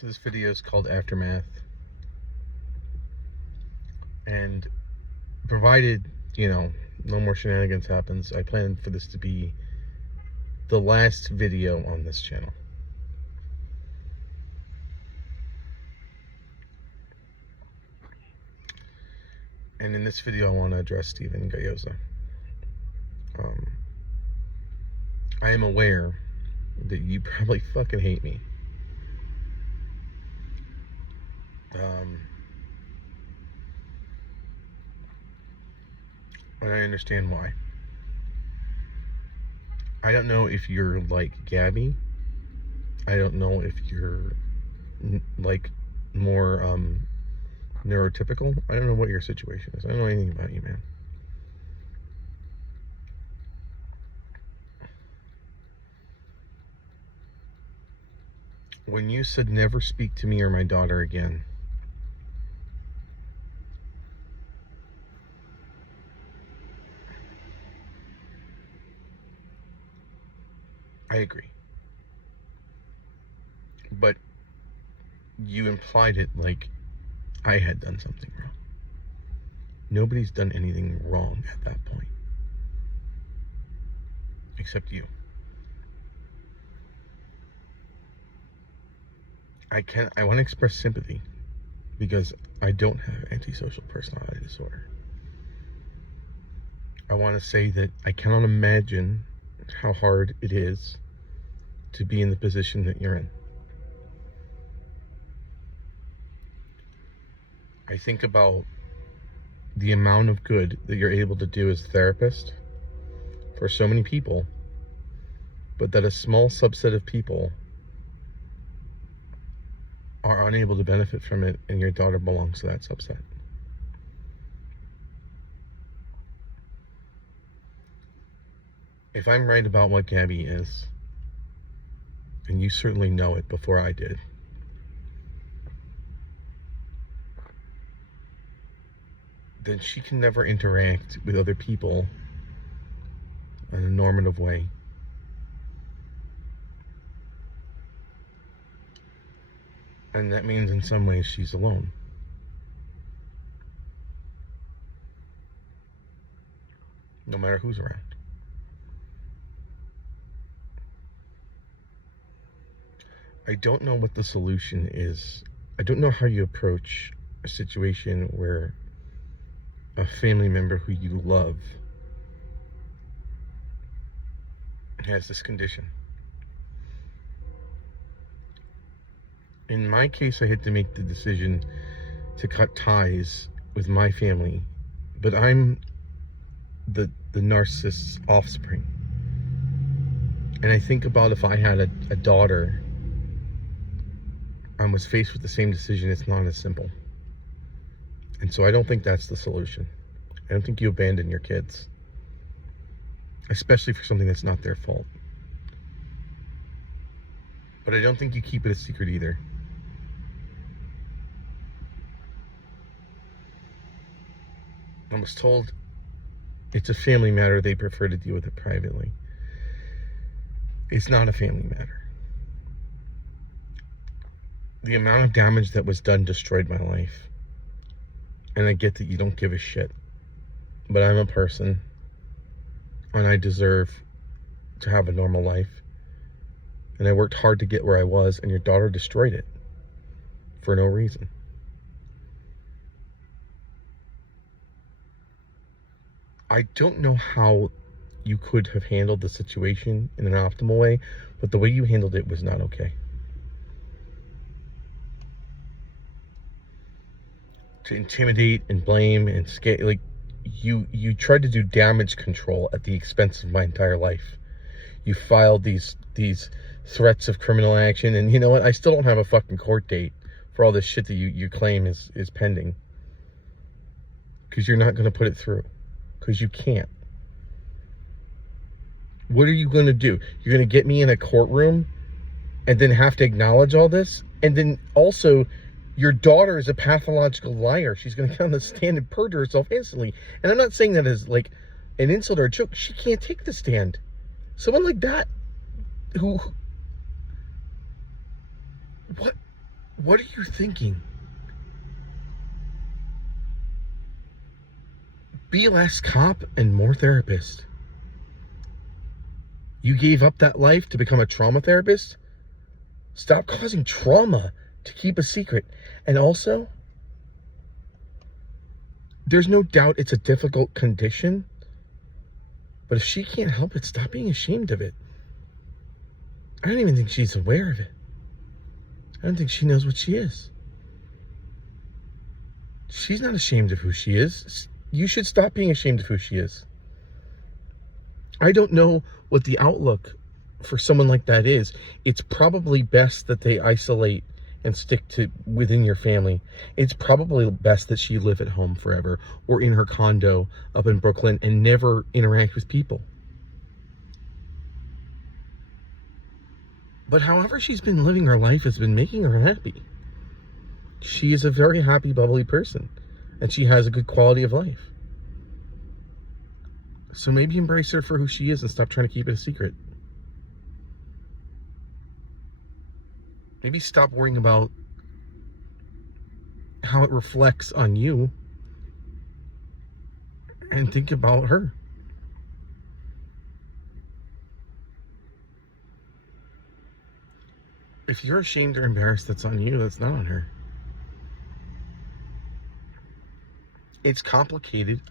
So this video is called Aftermath, and provided, no more shenanigans happens, I plan for this to be the last video on this channel. And in this video, I want to address Stephen Galloza. I am aware that you probably fucking hate me. And I understand why. I don't know if you're like Gabby. I don't know if you're like more neurotypical. I don't know what your situation is. I don't know anything about you, man. When you said never speak to me or my daughter again, I agree. But you implied it like I had done something wrong. Nobody's done anything wrong at that point. Except you. I want to express sympathy because I don't have antisocial personality disorder. I want to say that I cannot imagine how hard it is to be in the position that you're in. I think about the amount of good that you're able to do as a therapist for so many people, but that a small subset of people are unable to benefit from it, and your daughter belongs to that subset. If I'm right about what Gabby is, and you certainly know it before I did, then she can never interact with other people in a normative way. And that means in some ways she's alone. No matter who's around. I don't know what the solution is. I don't know how you approach a situation where a family member who you love has this condition. In my case, I had to make the decision to cut ties with my family, but I'm the narcissist's offspring. And I think about if I had a daughter and was faced with the same decision, it's not as simple. And so I don't think that's the solution. I don't think you abandon your kids, especially for something that's not their fault. But I don't think you keep it a secret either. I was told it's a family matter. They prefer to deal with it privately. It's not a family matter. The amount of damage that was done destroyed my life. And I get that you don't give a shit. But I'm a person. And I deserve to have a normal life. And I worked hard to get where I was. And your daughter destroyed it. For no reason. I don't know how you could have handled the situation in an optimal way. But the way you handled it was not okay. To intimidate and blame and scare, like you tried to do damage control at the expense of my entire life. You filed these threats of criminal action, and you know what? I still don't have a fucking court date for all this shit that you claim is pending. Because you're not going to put it through. Because you can't. What are you going to do? You're going to get me in a courtroom and then have to acknowledge all this? And then also, your daughter is a pathological liar. She's going to get on the stand and perjure herself instantly. And I'm not saying that as like an insult or a joke. She can't take the stand. Someone like that, who, what? What are you thinking? Be less cop and more therapist. You gave up that life to become a trauma therapist? Stop causing trauma to keep a secret. And also, there's no doubt it's a difficult condition, but if she can't help it, stop being ashamed of it. I don't even think she's aware of it. I don't think she knows what she is. She's not ashamed of who she is. You should stop being ashamed of who she is. I don't know what the outlook for someone like that is. It's probably best that they isolate and stick to within your family. It's probably best that she live at home forever or in her condo up in Brooklyn and never interact with people. But however she's been living her life has been making her happy. She is a very happy, bubbly person, and she has a good quality of life. So maybe embrace her for who she is and stop trying to keep it a secret. Maybe stop worrying about how it reflects on you and think about her. If you're ashamed or embarrassed, that's on you. That's not on her. It's complicated.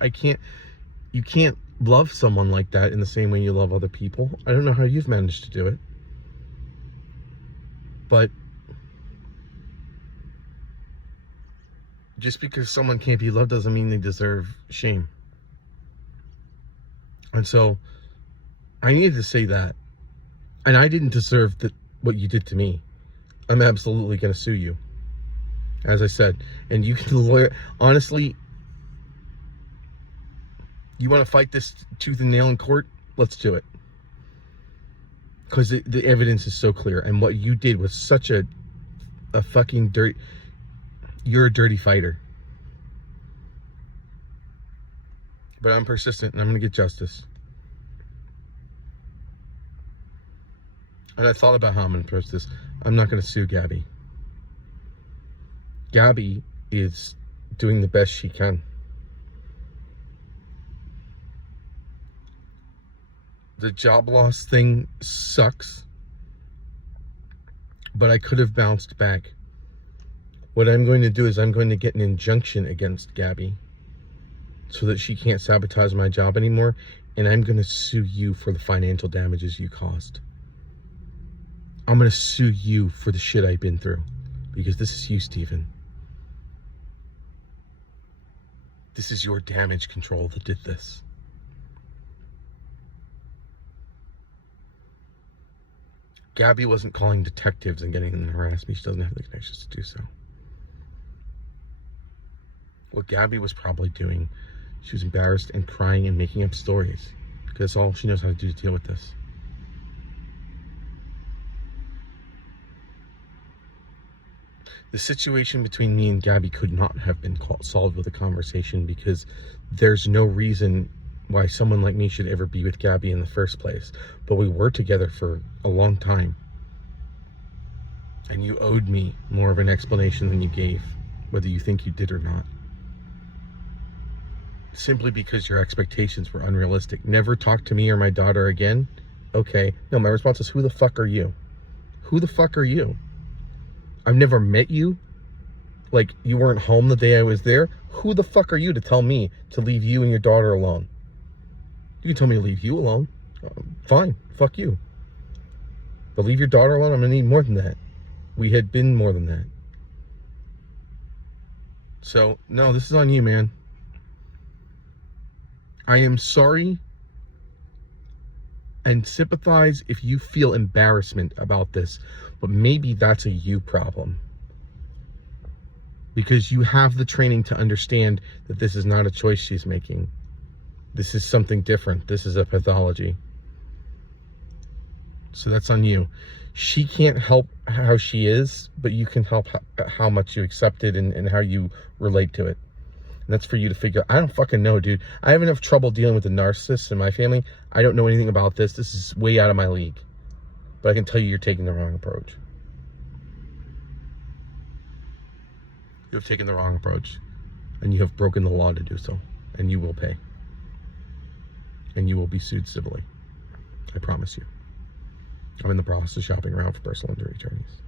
You can't love someone like that in the same way you love other people. I don't know how you've managed to do it. But just because someone can't be loved doesn't mean they deserve shame. And so I needed to say that. And I didn't deserve what you did to me. I'm absolutely going to sue you, as I said. And you can lawyer. Honestly, you want to fight this tooth and nail in court? Let's do it. Because the evidence is so clear. And what you did was such a fucking dirt. You're a dirty fighter. But I'm persistent and I'm going to get justice. And I thought about how I'm going to approach this. I'm not going to sue Gabby. Gabby is doing the best she can. The job loss thing sucks, but I could have bounced back. What I'm going to do is I'm going to get an injunction against Gabby so that she can't sabotage my job anymore, and I'm going to sue you for the financial damages you caused. I'm going to sue you for the shit I've been through, because this is you, Stephen. This is your damage control that did this. Gabby wasn't calling detectives and getting them to harass me. She doesn't have the connections to do so. What Gabby was probably doing, she was embarrassed and crying and making up stories, because that's all she knows how to do to deal with this. The situation between me and Gabby could not have been solved with a conversation, because there's no reason why someone like me should ever be with Gabby in the first place. But we were together for a long time. And you owed me more of an explanation than you gave, whether you think you did or not. Simply because your expectations were unrealistic. Never talk to me or my daughter again? Okay. No, my response is, who the fuck are you? Who the fuck are you? I've never met you. Like, you weren't home the day I was there. Who the fuck are you to tell me to leave you and your daughter alone? You can tell me to leave you alone. Fine. Fuck you. But leave your daughter alone? I'm going to need more than that. We had been more than that. So, no, this is on you, man. I am sorry and sympathize if you feel embarrassment about this, but maybe that's a you problem. Because you have the training to understand that this is not a choice she's making. This is something different. This is a pathology. So that's on you. She can't help how she is, but you can help how much you accept it and how you relate to it. And that's for you to figure out. I don't fucking know, dude. I have enough trouble dealing with the narcissists in my family. I don't know anything about this. This is way out of my league. But I can tell you, you're taking the wrong approach. You have taken the wrong approach, and you have broken the law to do so, and you will pay. And you will be sued civilly. I promise you. I'm in the process of shopping around for personal injury attorneys.